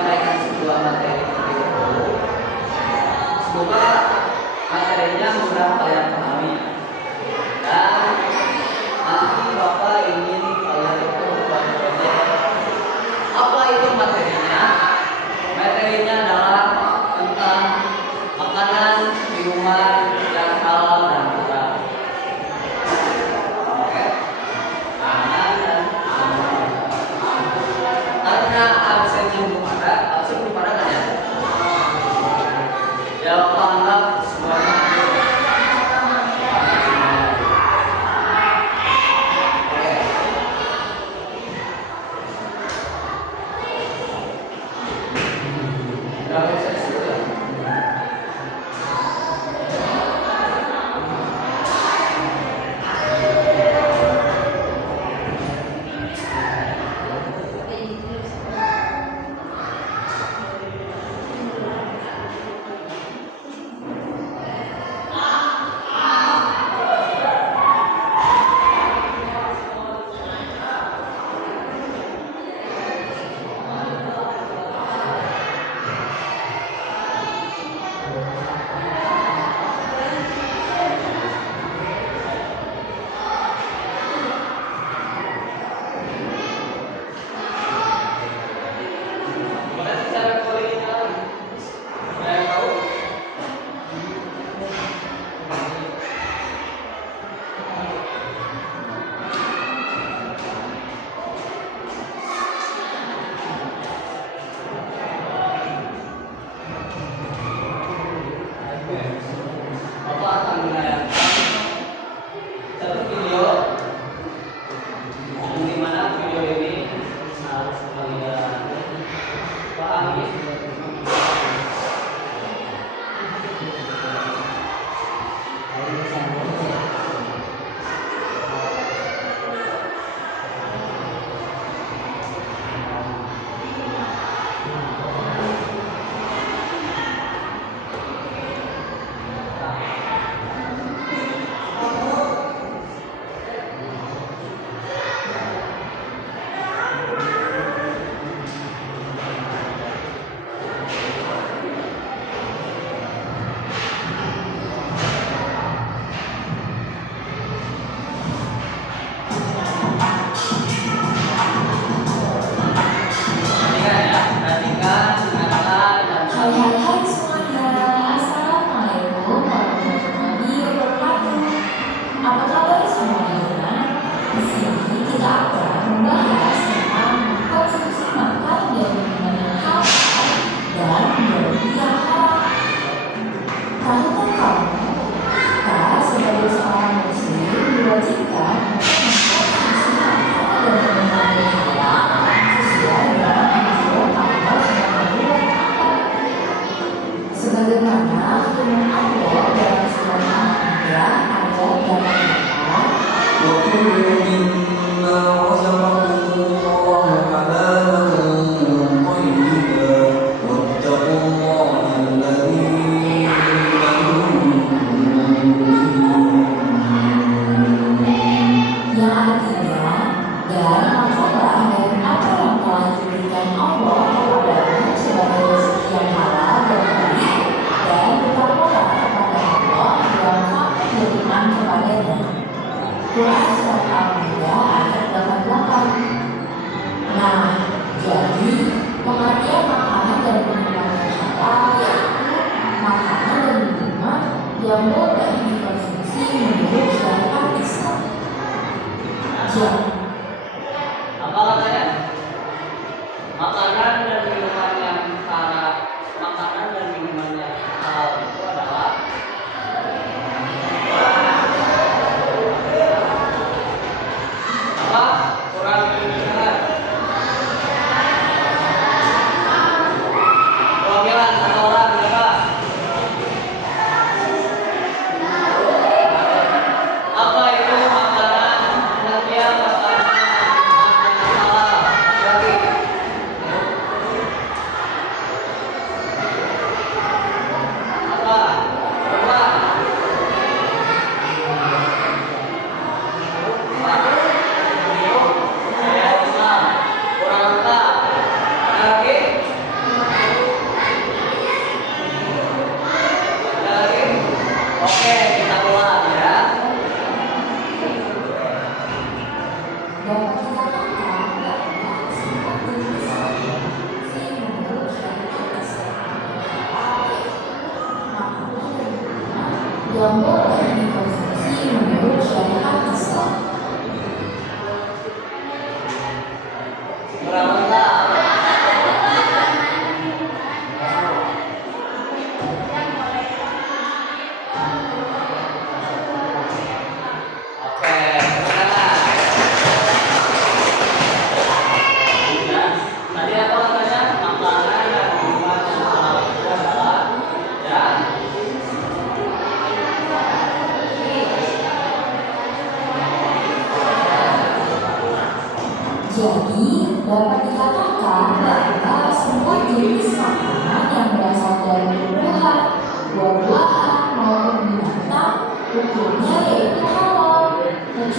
menyampaikan sebuah materi seperti itu. Semoga materinya mudah kalian pahami. Dan nanti Bapak ingin kalian itu membuat proyek. Apa itu materinya? Materinya adalah tentang makanan, minuman yang halal dan murah. Oke. Makanan dan minuman. Karena absennya belum ada, absen belum ada kan ya? Ya Bapak anggap semuanya itu. Oke. Berapa sesi ya? Mana cara kuliahnya? Ada yang tahu? Bapak akan menayangkan satu video yang dimana video ini harus kalian pahami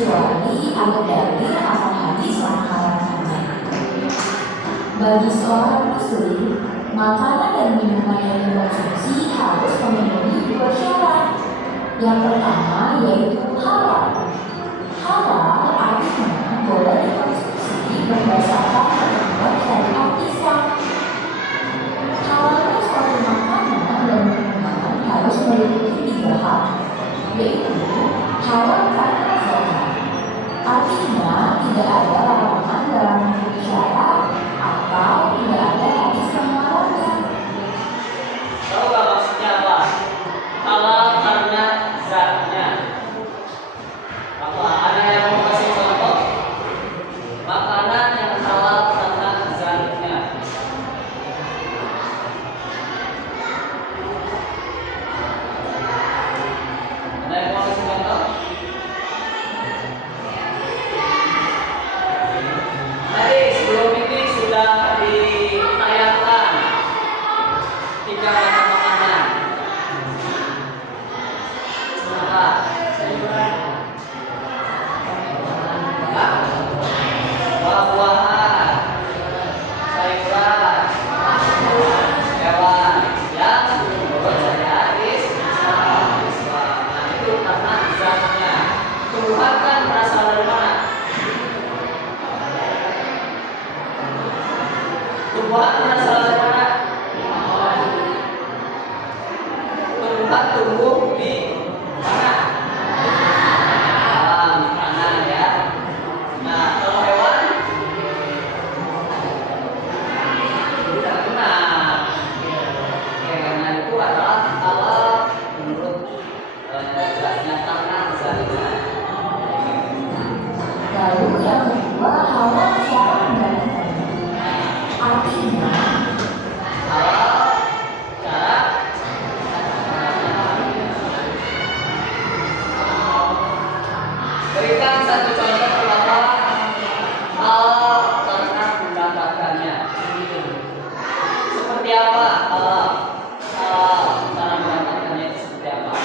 kecuali ayat dalil atau hadis yang mengharamkannya. Bagi seorang muslim, makanan dan minuman yang dikonsumsi harus memenuhi dua syarat. Yang pertama yaitu halal. Halal artinya boleh dikonsumsi berdasarkan ketentuan syariat Islam. Halalnya suatu makanan dan minuman harus meliputi 3 hal, yaitu halal karena zat. Artinya tidak ada larangan dalam memenuhi syarat atau tidak ada hadis yang melarangnya. Tahu nggak maksudnya apa? Halal karena zatnya. Apa? Ada yang mau kasih contoh? Makanan yang halal karena zatnya. Ada yang mau kasih contoh? Tadi sebelum ini sudah ditayangkan 3 macam makanan. Apa? Buah-buahan, sayuran, hewan yang menurut syariat Islam. Nah, itu karena zatnya. Tumbuhan kan berasal dari mana? Tumbuhan berasal dari mana? Tumbuhan tumbuh di mana? Alam tanah ya. Nah, kalau hewan tidak benar. Karena itu adalah halal menurut zatnya tanah zatnya. Lalu yang kedua halal secara mendadak. Artinya Halal cara berikan satu contoh kenapa halal karena mendapatkannya. Seperti apa halal? Halal cara mendapatkannya itu seperti apa?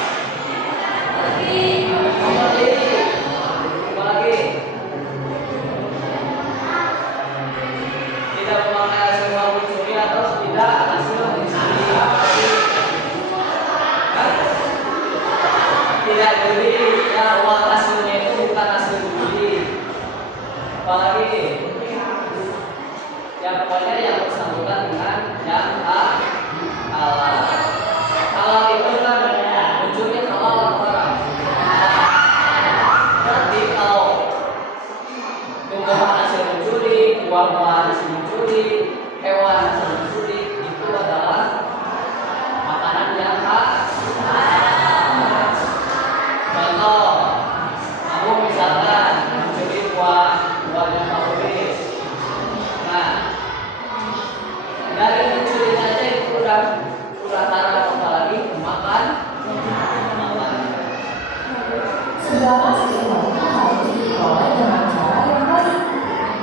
Apa lagi? Tidak memakai hasil mencuri atau tidak hasil mencuri. Tidak juri, ya uang hasilnya itu bukan hasil juri. Apalagi ya pokoknya yang bersangkutan dengan yang halal. Halal itu kan mencuri halal atau haram? Berarti kalau tumbuhan hasil mencuri, buah-buahan hasil mencuri, hewan hasil mencuri, itu adalah makanan yang halal. Contoh, kamu misalkan mencuri buahnya favorit. Nah, dari mencuri aja itu udah haram, apalagi makan. segala sesuatu harus diperoleh dengan cara yang baik,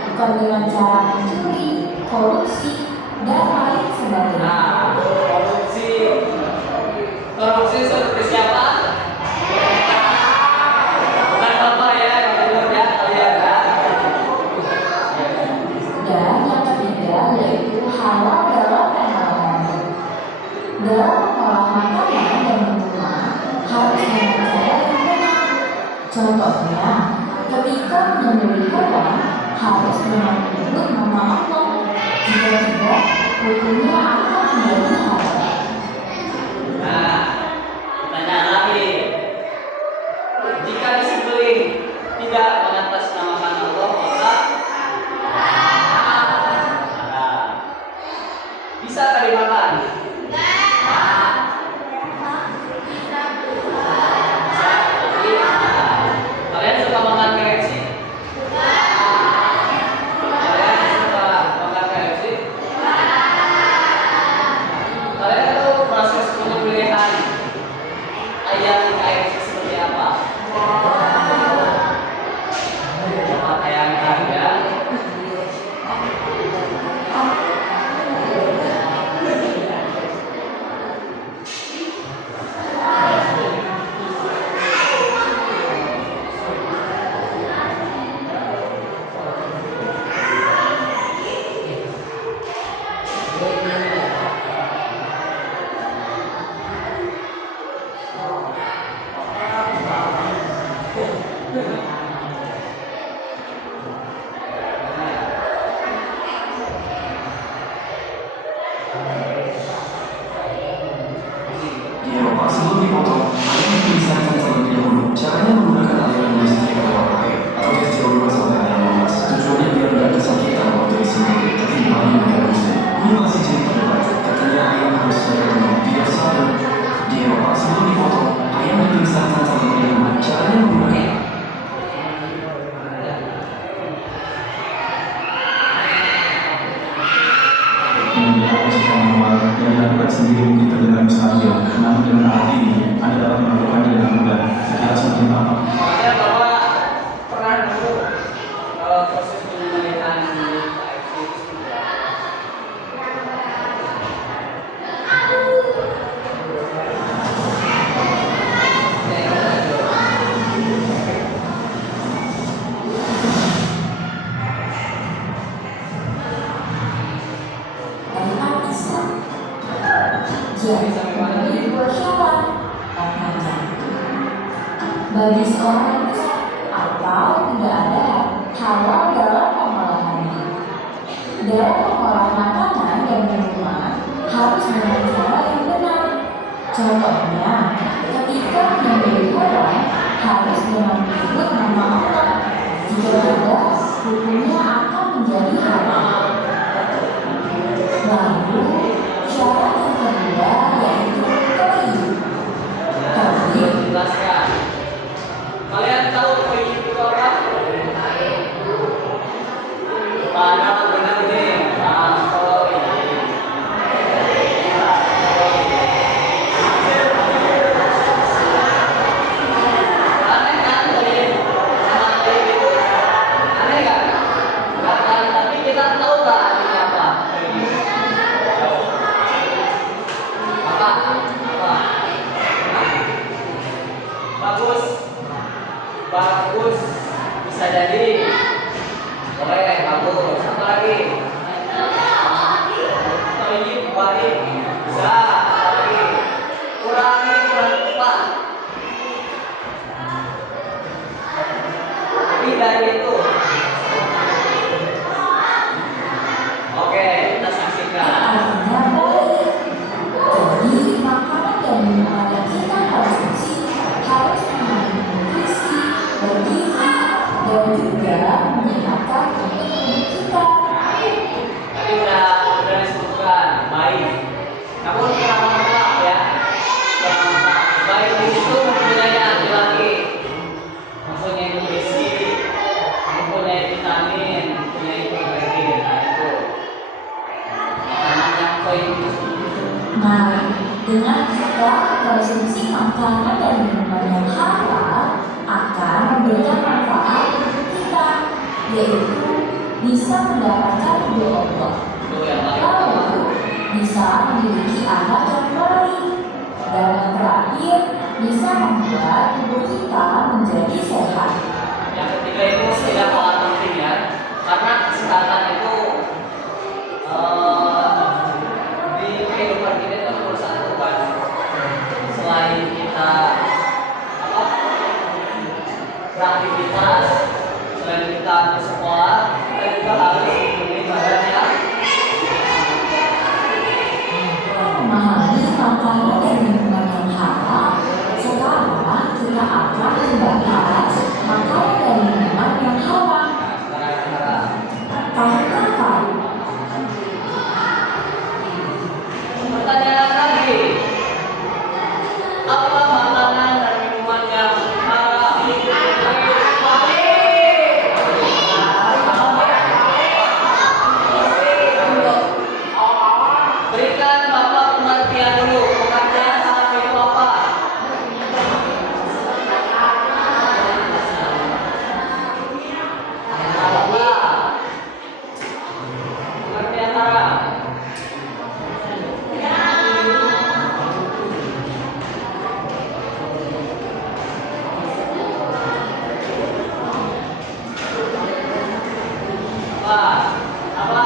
bukan dengan cara mencuri, korupsi, dan lain sebagainya. Nah, korupsi seperti siapa? Bukan bapak ya, ibu ya, kalian ya. Dan yang ketiga yaitu halal dalam pengolahan. Dalam mengolah makanan dan minuman harus dengan cara yang benar. Contohnya, ketika menyembelih hewan harus dengan menyebut nama Allah. Jika tidak, hukumnya akan menjadi haram. Nah, pertanyaan lagi. Jika disembelih tidak mengatasnamakan Allah, maka haram. Bisa tak dimakan? Kalian suka makan KFC? Kalian suka makan KFC? Kalian tahu proses penyembelihan ayam di KFC seperti apa? Coba bayangkan ya. Di Eropa, sebelum dipotong, ayam dipisahkan terlebih dahulu. Caranya menggunakan aliran listrik lewat air atau gas jauh sampai ayam lemas. Tujuannya biar nggak kesakitan waktu disembelih, tapi malah mengganggu. Ini masih jadi perdebatan. Katanya ayam harus saya penuh biar sabar. Di Eropa, sebelum dipotong, ayam dipisahkan terlebih dahulu. Caranya menggunakan yang dilakukan sendiri mungkin terdengar mustahil, namun dengan alat ini Anda dapat melakukannya dengan mudah. Sekira seperti apa? Makanya Bapak pernah dulu proses penyembelihan KFC itu seperti apa? Tentang Islam. Jadi, bersyarat maknanya. Bagi seorang Islam atau tidak ada halal dalam pengolahannya. Dalam pengolahan makanan dan minuman harus dengan cara yang benar. Contohnya, ketika menyembelih hewan harus dengan menyebut nama Allah. Jika tidak, hukumnya akan menjadi haram. Lalu, syarat yang kedua yaitu tohid. Tohid Jelaskan. Kalian tahu tohid itu apa? Padahal benar ini. Aneh kan tohid? Nama tohid itu aneh kan? Nggak kan? Tapi kita tahu nggak artinya apa? Apa? Apa? Bagus, bagus, bisa jadi. Boleh, bagus. Apa lagi? Toyib, baik, bisa. Apa lagi? Kurangi, kurang tepat. Lebih dari itu. Oke, kita saksikan. artinya baik. Jadi, makanan dan minuman yang kita konsumsi harus mengandung nutrisi, bergizi, dan juga menyehatkan untuk tubuh kita. Tadi udah disebutkan baik. Namun kurang lengkap ya. Kurang lengkap. Baik itu mempunyai laki-laki, mempunyai nutrisi, mempunyai vitamin, mempunyai protein. Nah itu. Makanan yang baik itu. Nah, dengan kita konsumsi makanan dan minuman yang halal akan memberikan manfaat untuk kita, yaitu bisa mendapatkan ridho Allah, Itu yang paling utama. lalu bisa memiliki anak yang baik, dan yang terakhir bisa membuat tubuh kita menjadi sehat. Yang ketiga itu tidak kalah penting ya, karena kesehatan itu di kehidupan kita itu nomor satu kan. Selain kita apa beraktivitas, selain kita bersekolah, kita juga harus memiliki badan yang Memahami makanan dan minuman yang halal, sekarang kita akan membahas makanan dan minuman yang halal. cara-cara. Tahukah kamu? Pertanyaan lagi, apa makanan dan minuman yang haram? Berikan Bapak pengertian dulu, pengertian haram itu apa? Apa? Pengertian haram. Apa? Apa?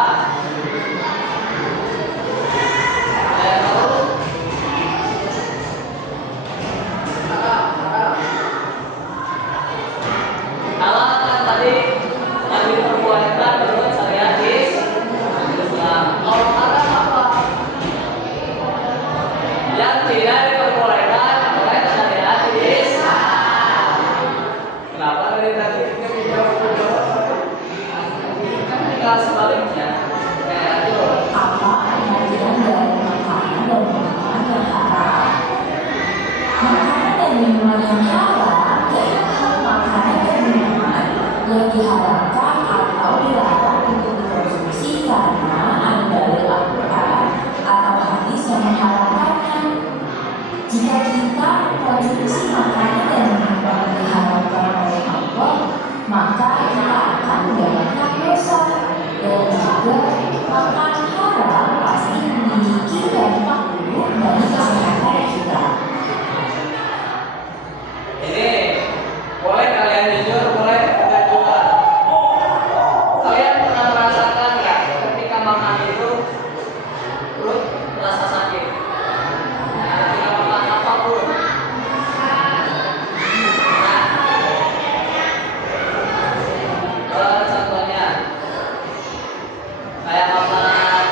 yang mengharapkannya. Jika kita konsumsi makanan dan minuman yang diharapkan oleh Allah, maka kita akan mendapatkan dosa. Dan juga makanan haram pasti memiliki dampak buruk bagi kesehatan kita. Ini boleh kalian jujur, boleh enggak juga. Kalian pernah merasakan nggak ketika makan itu perut terasa sakit? Ketika makan apapun. Contohnya kayak makan,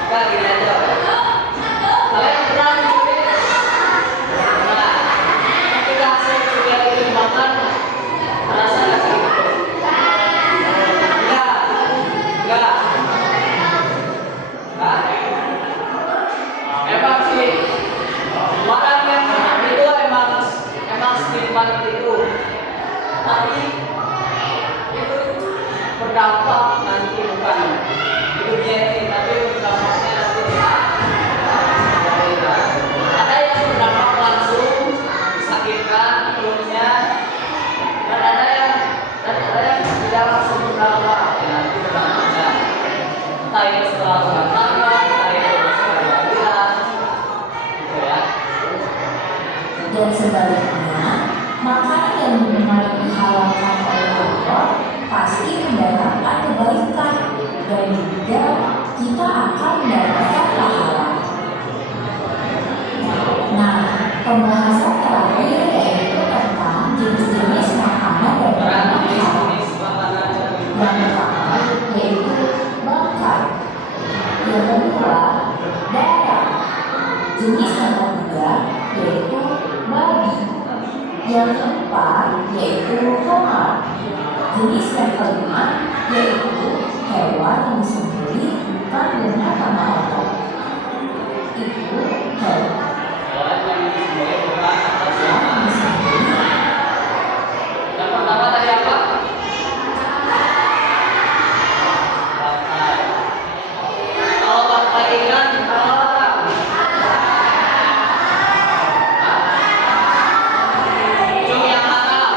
enggak gini aja. Kalian pernah mencuri? Nah, ketika hasil curian itu dimakan, merasa nggak sih? Enggak. Hah? Emang sih, orang yang itu emang setimpal itu, tapi itu berdampak nanti bukan itu diet, tapi berdampaknya nanti ada yang berdampak langsung disakitkan perutnya, dan ada yang tidak langsung berdampak ya nanti berdampaknya entah itu setelah rumah tangga, entah itu setelah lahiran gitu ya. Dan sebaliknya, makanan dan minuman yang dihalalkan oleh Allah pasti mendatangkan kebaikan dan juga kita akan mendapatkan pahala. Nah, pembahasan terakhir yaitu tentang jenis-jenis makanan dan minuman halal. Jenis makanan dan Yang pertama yaitu bakar. Yang kedua, darah. Jenis yang ketiga yaitu babi. Yang keempat yaitu khamar. Jenis yang kelima yaitu hewan yang disembelih bukan dengan nama Allah. Itu hewan yang disembelih bukan atas yang nama. disembelih. Yang pertama tadi apa? Bangkai. Kalau bangkai ikan haram. Cung yang haram.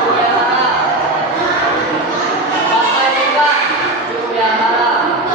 Cung yang haram. Bangkai ikan, cung yang haram.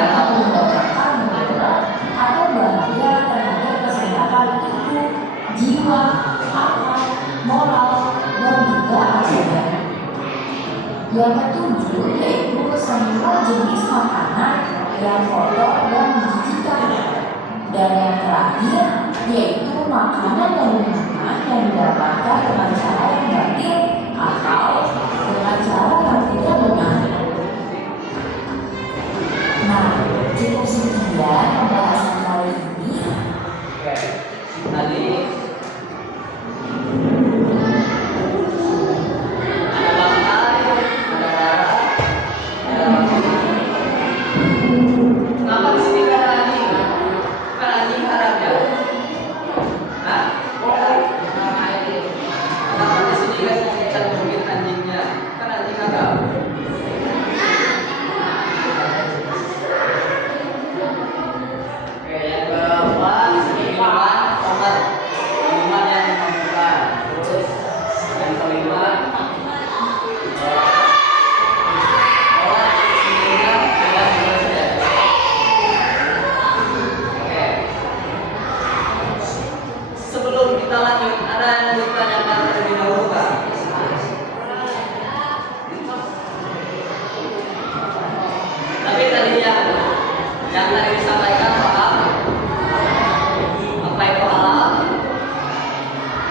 dapat menyebabkan mudarat atau bahaya terhadap kesehatan tubuh, jiwa, akal, moral, dan juga agama. Yang ketujuh yaitu semua jenis makanan yang kotor dan menjijikan. Dan yang terakhir yaitu makanan dan minuman yang didapatkan dengan cara yang batil atau dengan cara yang tidak benar. Nah, cukup sekian pembahasan kali ini. Oke, tadi ada bangkai, ada darah, ada kenapa di sini gak ada anjing? Kan anjing haram ya? Hah? Kenapa di sini gak cantumin anjingnya? Kan anjing haram. Oke, yang keempat di sini minuman obat, minuman yang memabukkan. Terus yang kelima obat sehingga tidak berbeda. Oke. Sebelum kita lanjut, ada yang mau ditanyakan terlebih dahulu Pak? Tapi tadi yang tadi disampaikan paham? Apa itu halal?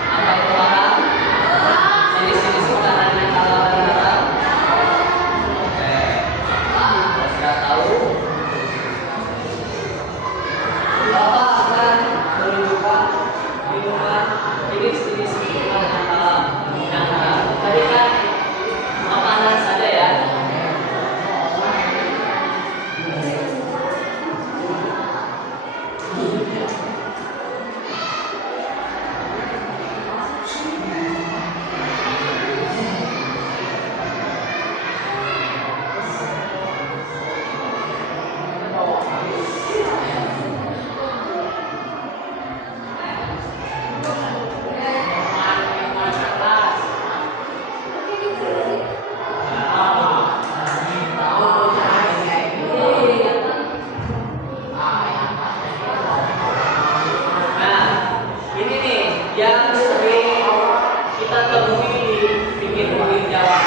Apa itu haram? Jenis-jenis makanan yang halal dan haram? Oke, kalau sudah tahu, Bapak akan menunjukkan minuman jenis-jenis minuman yang halal dan haram. Tadi kan makanan saja ya. Nah, ini nih yang sering kita temui di pinggir-pinggir jalan.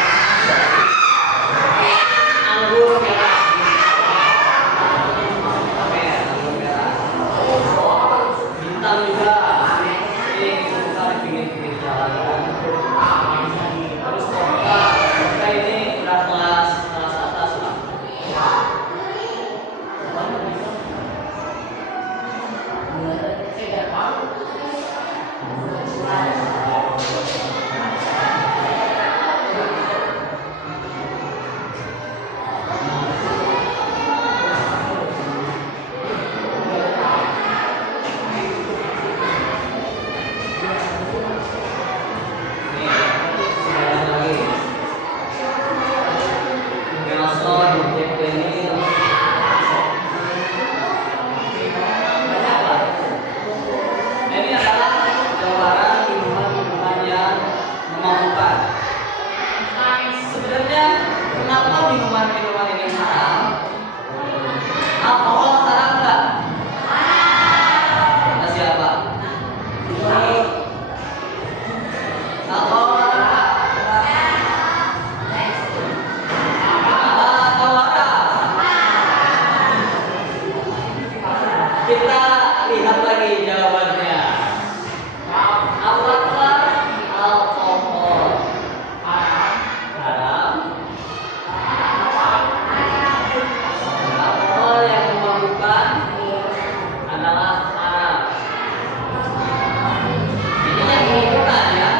Anggur merah. Oke, anggur merah. Bintang juga. Ini suka di pinggir-pinggir jalan. Terus vodka ini udah kelas atas lah. Ini adalah gambaran minuman-minuman yang memabukkan. Sebenarnya kenapa minuman-minuman ini haram? Alkohol haram nggak? Kata siapa? Alkohol haram nggak? Atau haram? Kita lihat lagi jawabannya. Apakah alkohol haram? Alkohol yang memabukkan adalah haram. Ini yang memabukkan ya.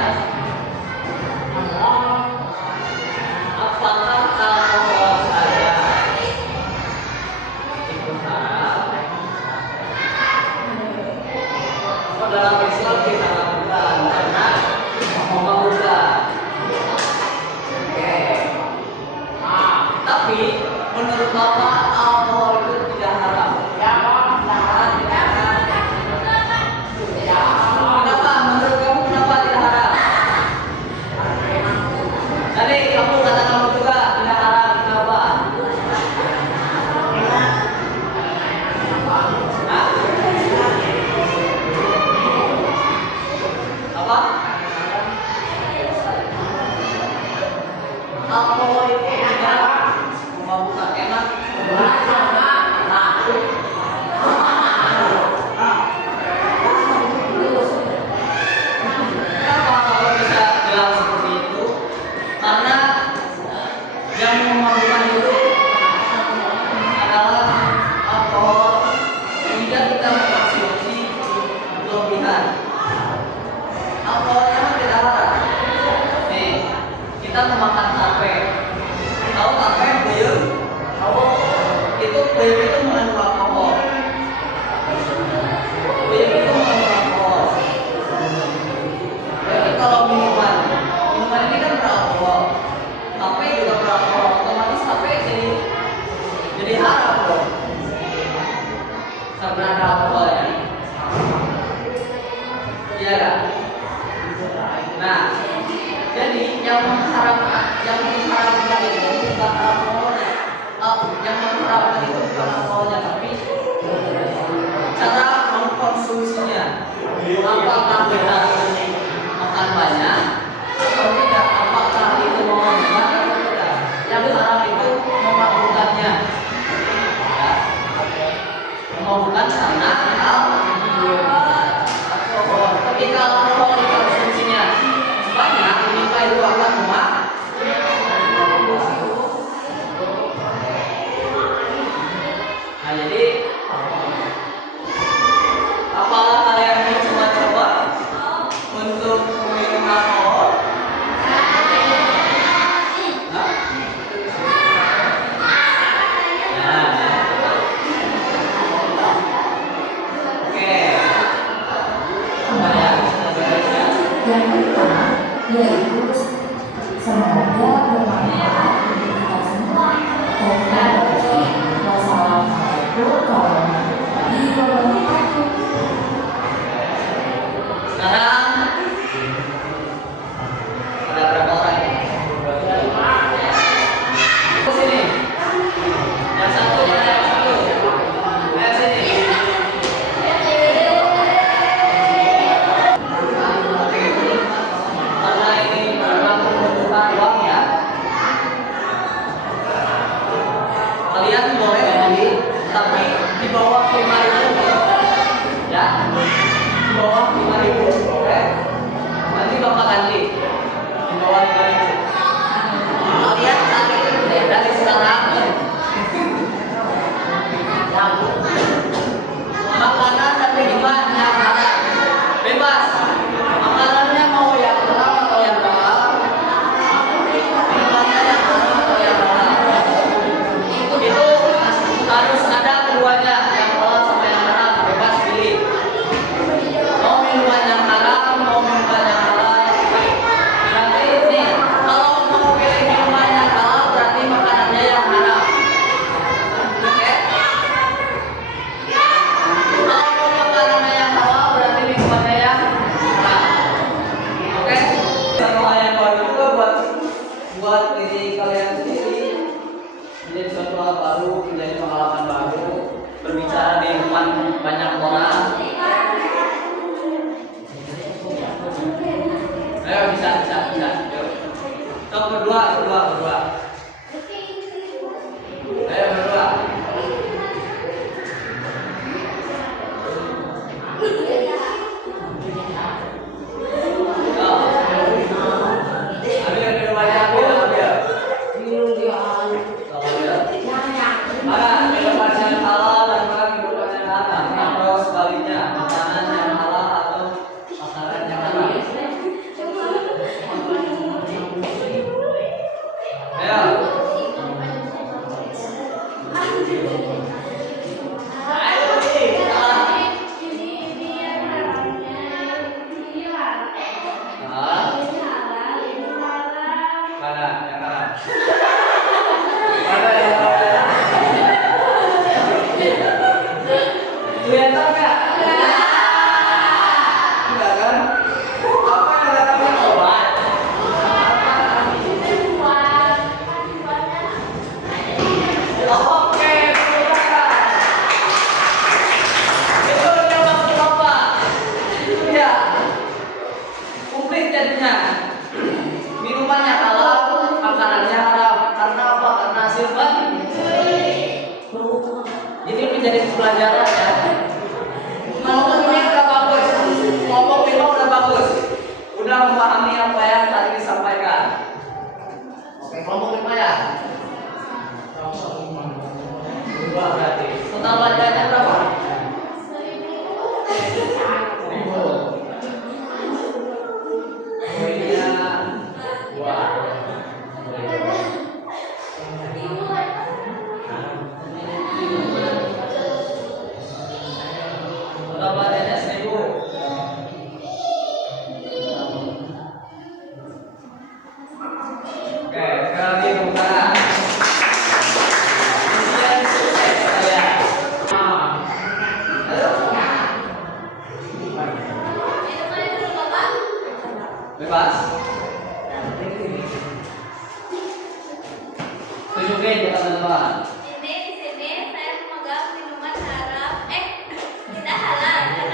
Apakah alkohol saja itu haram? Dalam Islam kita lakukan karena memabukkan. Oke. Tapi menurut Bapak alkohol itu tidak haram. Kenapa? Menurut kamu kenapa tidak haram? Tadi kamu kata kamu juga tidak haram. Kenapa? mau bukan karena alkohol. Tapi kalau konsumsinya banyak, maka itu akan nah, jadi apakah kalian mau coba-coba untuk minum alkohol? Yang pertama yaitu semoga bermanfaat untuk kita semua dan terima. Wassalamualaikum warahmatullahi wabarakatuh. Sekarang ada berapa orang? Ke sini. Yang satu, yang satu. Ayo sini. Karena ini memang membutuhkan uang ya. Kalian boleh beli, tapi di bawah 5.000 ya. Di bawah 5.000, oke? Nanti bapak ganti di bawah 5.000. Kalian cari dari sekarang. Makanan dan minuman yang halal bebas. Makanannya mau yang halal atau yang halal. Minumannya yang halal atau yang halal. Itu harus ada keduanya, yang halal sama yang haram, bebas pilih. Mau minuman yang halal, mau minuman yang halal. Berarti ini kalau mau pilih minuman yang halal berarti makanannya yang halal. Oke? Kalau mau makanannya yang halal berarti minumannya yang halal. Oke? Satu hal yang baru juga buat diri kalian sendiri. Menjadi suatu hal baru, menjadi pengalaman baru, berbicara di depan banyak orang. Ayo bisa. Yuk. Sok berdua. Ayo berdua. Ambil minumannya, ambil. Mana minuman yang halal dan mana minuman yang haram? Atau sebaliknya, makanan yang halal atau makanan yang haram? Ayo. Mana yang haram? Mana yang haram? Kelihatan nggak? Enggak kan? Apa yang haramnya obat? Oke, silakan. Itu yang maksud apa? Ya, komplit jadinya. Minumannya halal, makanannya haram. Karena apa? Karena hasil jadi menjadi pelajaran ya. Ngomong ini udah bagus, ngomong lima udah bagus, udah memahami apa yang tadi disampaikan. Oke, ngomong lima ya. Dua berarti. Total belajarnya berapa? 1.000. Poinnya 2. Total belajarnya 1.000. Oke, sekarang lagi buka. Ujian sukses kalian. Bebas. Tunjukin ya teman-teman. Di sini saya memegang minuman haram, tidak halal.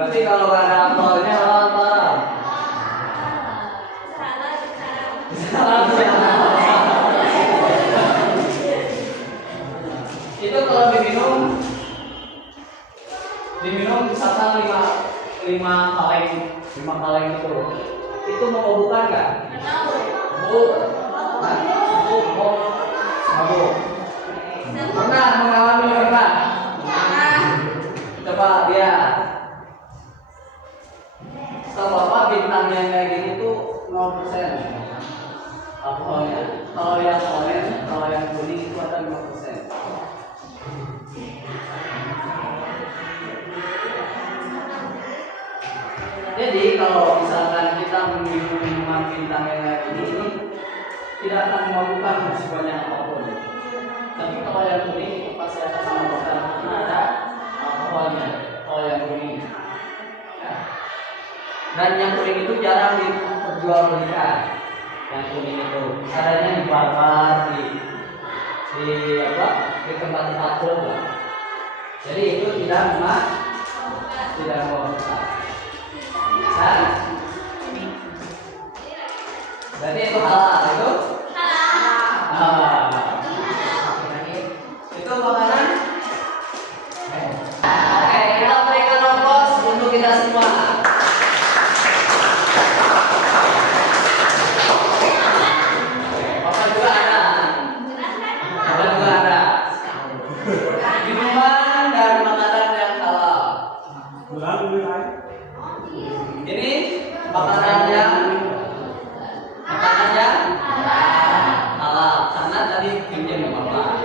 Berarti kalau nggak ada apelnya apa? Itu kalau diminum misalkan 5 kaleng itu memabukkan nggak? Mabuk. Pernah mengalami pernah? Coba lihat. Kalau bintangnya kayak gini tuh 0% alkoholnya. Kalau yang orange, kalau yang kuning itu ada 5%. Jadi kalau misalkan kita minum minuman bintang yang kayak gini, ini tidak akan memabukkan sebanyak apapun. Tapi kalau yang kuning itu pasti akan memabukkan karena ada alkoholnya. Kalau yang kuning, ya. Dan yang kuning itu jarang diperjualbelikan. Yang kuning itu adanya di bar-bar, di tempat-tempat klub. Jadi itu tidak memabukkan. Berarti itu halal itu? Halal. Itu makanan? Oke, kita berikan aplaus untuk kita semua. Bapak juga ada. Minuman dan makanan yang halal. Ini makanan yang halal karena tadi pinjam ya Bapak.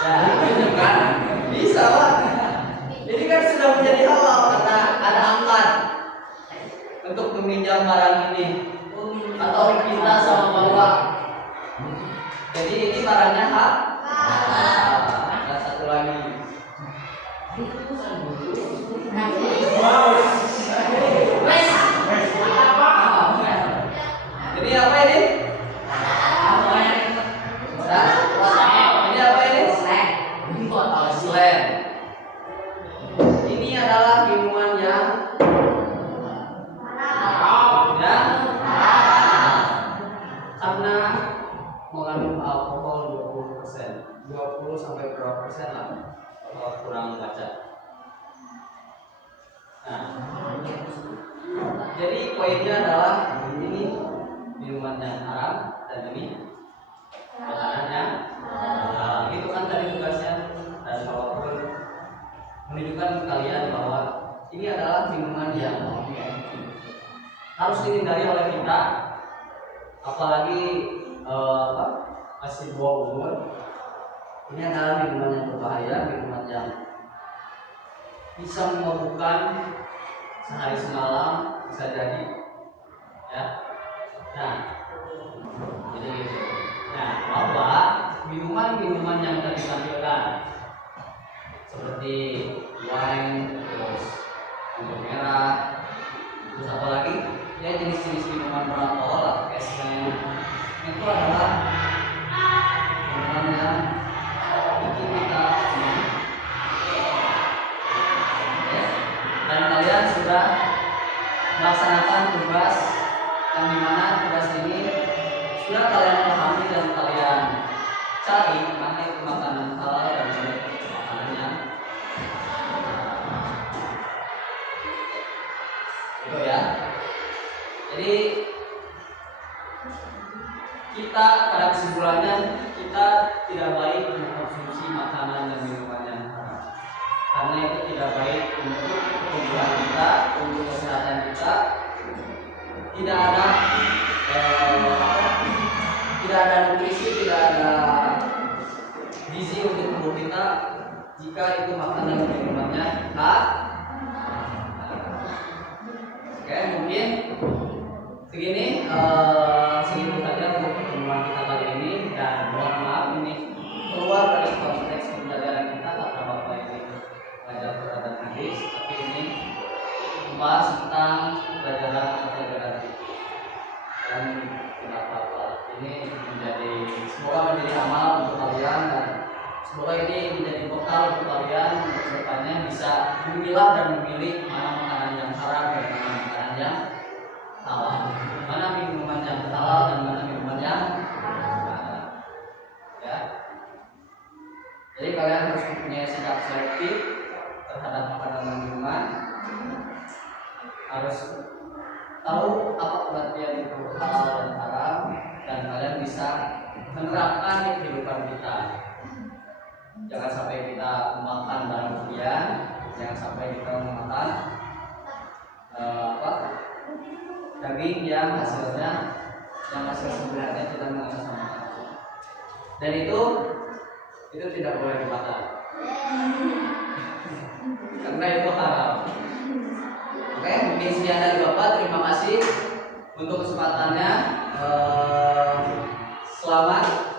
Ya, pinjam kan? Bisa Pak. Jadi kan sudah menjadi halal karena ada angkat untuk meminjam barang ini atau kita sama Bapak. Jadi ini barangnya halal. Ada satu lagi. Ini apa ini? Ini apa ini? Slang. Ini adalah minuman yang karena mengandung alkohol 20%, 20 sampai berapa persen lah kalau kurang baca. Nah, jadi poinnya adalah ini minuman yang haram dan ini makanan yang halal. Itu kan tadi tugasnya, dan walaupun menunjukkan ke kalian bahwa ini adalah minuman yang harus dihindari oleh kita, apalagi masih bawah umur. Ini adalah minuman yang berbahaya, minuman yang bisa memabukkan sehari semalam, bisa jadi, ya. Nah, jadi gitu. Nah, bahwa minuman yang tadi ditampilkan seperti wine, terus anggur merah, terus apa lagi? Ya jenis-jenis minuman beralkohol lah, esmen, itu adalah minuman yang bikin kita minum. Dan kalian sudah melaksanakan tugas yang dimana tugas ini sudah kalian pahami dan kalian cari mana itu makanan halal dan mana itu makanan yang itu ya. Jadi kita pada kesimpulannya kita tidak baik mengkonsumsi makanan dan minuman yang haram karena itu tidak baik untuk kebutuhan kita, untuk kesehatan kita. Tidak ada nutrisi, tidak ada gizi untuk tubuh kita jika itu makanan dan minumannya haram. Oke, mungkin segini segitu saja untuk pertemuan kita kali ini, dan mohon maaf ini keluar dari konteks pembelajaran kita karena Bapak ini belajar Quran dan hadis, tapi ini membahas tentang pelajaran dan tidak apa-apa. Ini semoga menjadi amal untuk kalian, dan semoga ini menjadi bekal untuk kalian untuk kedepannya bisa dunia memilah dan memilih mana makanan yang haram dan mana makanan yang halal, mana minuman yang halal dan mana minuman yang halal. Ya. Jadi kalian harus mempunyai sikap selektif terhadap makanan dan minuman. Harus tahu apa pengertian itu halal dan haram, dan kalian bisa menerapkan di kehidupan kita. Jangan sampai kita makan barang berlebihan, jangan sampai kita memakan daging yang hasil sebenarnya tidak mengandung sama. Dan itu tidak boleh dimakan karena itu haram. Oke, mungkin sekian dari Bapak. Terima kasih untuk kesempatannya. Selamat